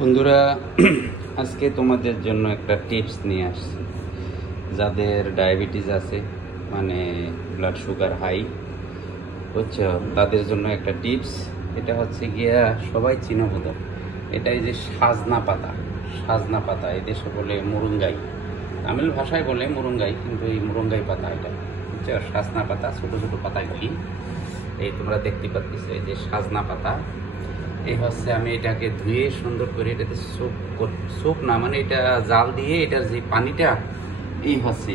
বন্ধুরা, আজকে তোমাদের জন্য একটা টিপস নিয়ে আসছি। যাদের ডায়াবেটিস আছে, মানে ব্লাড সুগার হাই হচ্ছে, তাদের জন্য একটা টিপস। এটা হচ্ছে গিয়া সবাই চিনো বোধহয়। এটা এই যে সাজনা পাতা, সাজনা পাতা এদেশে বলে মুরুঙ্গাই, তামিল ভাষায় বলে মুরুঙ্গাই, কিন্তু এই মুরুঙ্গাই পাতা এটা হচ্ছে সাজনা পাতা। ছোটো ছোটো পাতাগুলি এই তোমরা দেখতে পাচ্ছ, এই যে সাজনা পাতা। এই হচ্ছে আমি এটাকে ধুয়ে সুন্দর করে এটাতে স্যুপ না, মানে এটা জাল দিয়ে এটার যে পানিটা, এই হচ্ছে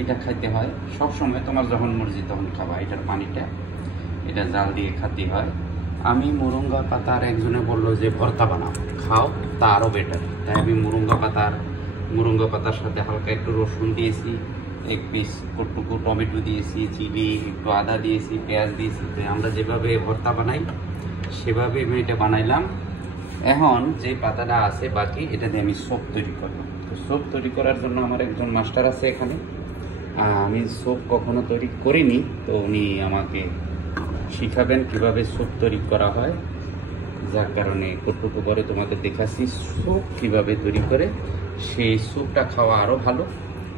এটা খাইতে হয় সব সময়। তোমার যখন মর্জি তখন খাবা এটার পানিটা, এটা জাল দিয়ে খাতে হয়। আমি মুরুঙ্গা পাতার, একজনে বললো যে ভর্তা বানাও খাও, তা আরও বেটার। তাই আমি মুরুঙ্গা পাতার সাথে হালকা একটু রসুন দিয়েছি, এক পিস কটুকু টমেটো দিয়েছি, চিনি, একটু আদা দিয়েছি, পেঁয়াজ দিয়েছি। তো আমরা যেভাবে ভর্তা বানাই সেভাবে আমি এটা বানাইলাম। এখন যে পাতাটা আছে বাকি, এটা দিয়ে আমি স্যুপ তৈরি করব। তো স্যুপ তৈরি করার জন্য আমার একজন মাস্টার আছে এখানে। আমি স্যুপ কখনো তৈরি করিনি, তো উনি আমাকে শিখাবেন কিভাবে স্যুপ তৈরি করা হয়। যার কারণে কটুকু করে তোমাদের দেখাচ্ছি স্যুপ কিভাবে তৈরি করে। সেই স্যুপটা খাওয়া আরও ভালো,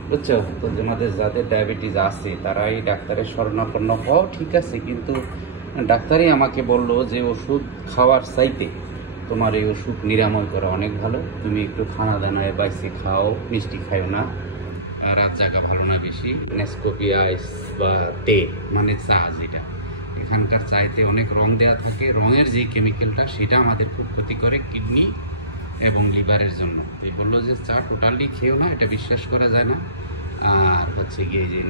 বুঝছো? তো তোমাদের যাদের ডায়াবেটিস আছে তারাই ডাক্তারের শরণাপন্ন হও, ঠিক আছে, কিন্তু ডাক্তারই আমাকে বললো যে ওষুধ খাওয়ার চাইতে তোমার এই ওষুধ নিরাময় করা অনেক ভালো। তুমি একটু খানা দানায় বাইসে খাও, মিষ্টি খাও না, রাত জাগা ভালো না বেশি। নেসকফি আইস বা তে, মানে চা, যেটা এখানকার চাইতে অনেক রং দেওয়া থাকে, রঙের যে কেমিক্যালটা সেটা আমাদের খুব ক্ষতি করে কিডনি এবং লিভারের জন্য। এই বললো যে চা টোটালি খেও না, এটা বিশ্বাস করা যায় না। আর হচ্ছে গিয়ে যে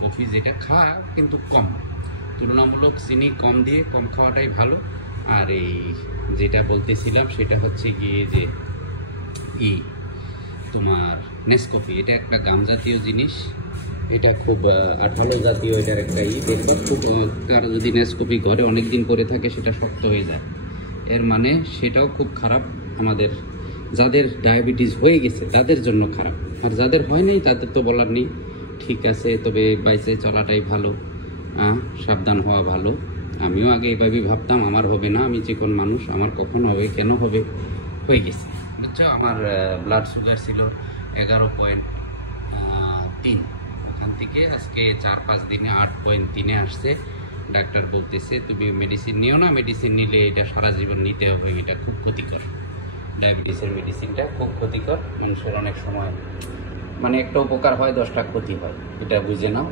কফি যেটা খাওয়া কিন্তু কম, তুলনামূলক চিনি কম দিয়ে কম খাওয়াটাই ভালো। আর এই যেটা বলতেছিলাম সেটা হচ্ছে গিয়ে যে তোমার নেসকফি, এটা একটা গাম জাতীয় জিনিস, এটা খুব আঠালো জাতীয়, এটার একটা দেখবা খুব, কারো যদি নেসকফি ঘরে অনেক দিন পরে থাকে সেটা শক্ত হয়ে যায়, এর মানে সেটাও খুব খারাপ। আমাদের যাদের ডায়াবেটিস হয়ে গেছে তাদের জন্য খারাপ, আর যাদের হয় নাই তাদের তো বলার নেই, ঠিক আছে। তবে বাইসে চলাটাই ভালো, সাবধান হওয়া ভালো। আমিও আগে এভাবেই ভাবতাম আমার হবে না, আমি চিকন মানুষ, আমার কখন হবে, কেন হবে, হয়ে গেছে, বুঝছো? আমার ব্লাড সুগার ছিল 11.3, ওখান থেকে আজকে 4-5 দিনে 8.3-এ আসছে। ডাক্তার বলতেছে তুমি মেডিসিন নিও না, মেডিসিন নিলে এটা সারা জীবন নিতে হবে, এটা খুব ক্ষতিকর। ডায়াবেটিসের মেডিসিনটা খুব ক্ষতিকর, মানুষের অনেক সময় মানে একটা উপকার হয় 10টা ক্ষতি হয়, এটা বুঝে নাও।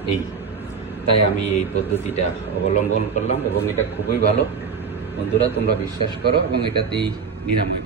তাই আমি এই পদ্ধতিটা অবলম্বন করলাম এবং এটা খুবই ভালো। বন্ধুরা, তোমরা বিশ্বাস করো এবং এটাতেই নিরাময়।